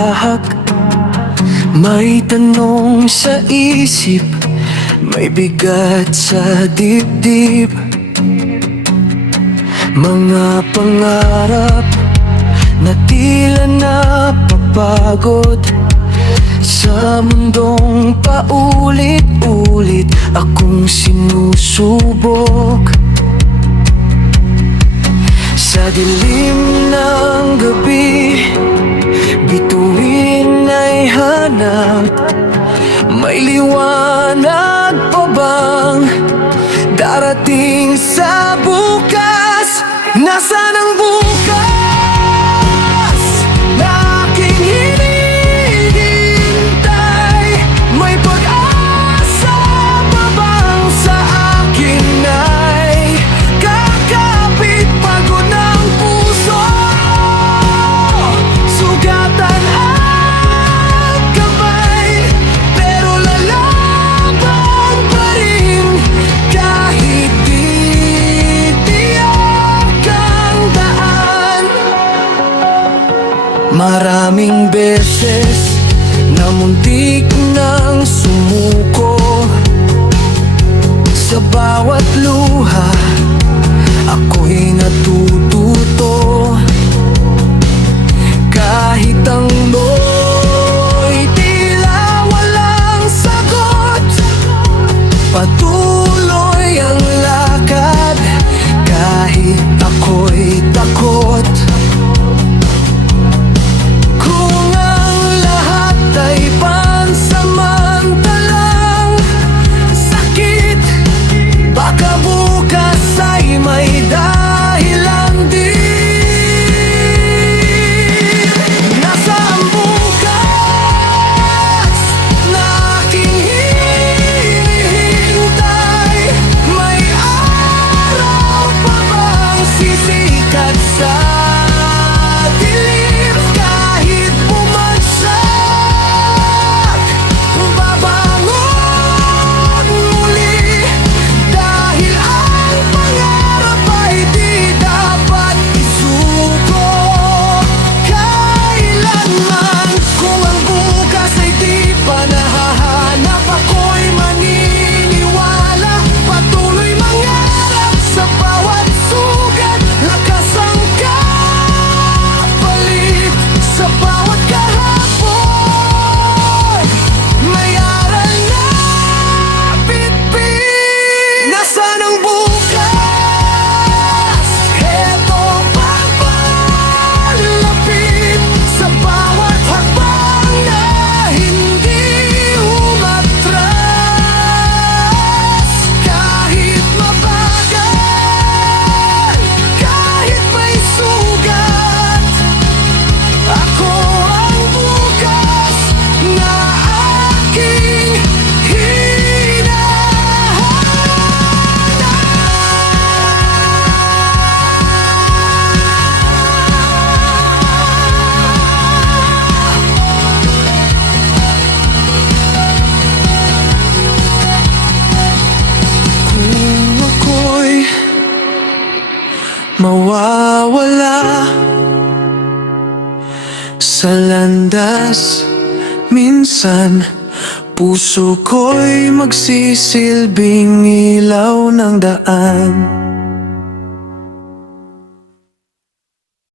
tahak. May tanong sa isip, may bigat sa dibdib. Mga pangarap na tila napapagod. Sa mundong paulit-ulit akong sinusubok. Sa dilim ng gabi, bituin ay hanap. May liwanag pa bang darating sa bukas? Nasaan ang bukas na aking hinihintay? May pag-asa pa bang sa akin ay kakapit? Pagod ng puso, sugatan ang kamay, pero lalaban pa rin kahit di tiyak ang daan. Maraming beses na muntik nang sumuko. Sa bawat luha ako'y natututo. Kahit ang mo'y tila walang sagot, patuloy ang lakad kahit ako'y takot. Kung ang lahat ay pansamantalang sakit, baka bukas ay may dahilan din. Nasa ang bukas na aking hinihintay? May araw pa bang sisikat sa dilim? Kahit bumagsak, babangon muli. Dahil ang pangarap ay di dapat isuko kailanman. Kung ang bukas ay di pa nahahanap, ako'y maniniwala. Patuloy mangarap sa bawat sugat, lakas ang kapalit. Sa bawat kahapon, may aral na bitbit. Nasaan ang bukas? Heto papalapit sa bawat hakbang na hindi umatras. Kahit mabagal, kahit may sugat, ako ang bukas na aking hinahanap. Kung ako'y mawawala sa landas, minsan puso ko'y magsisilbing ilaw ng daan.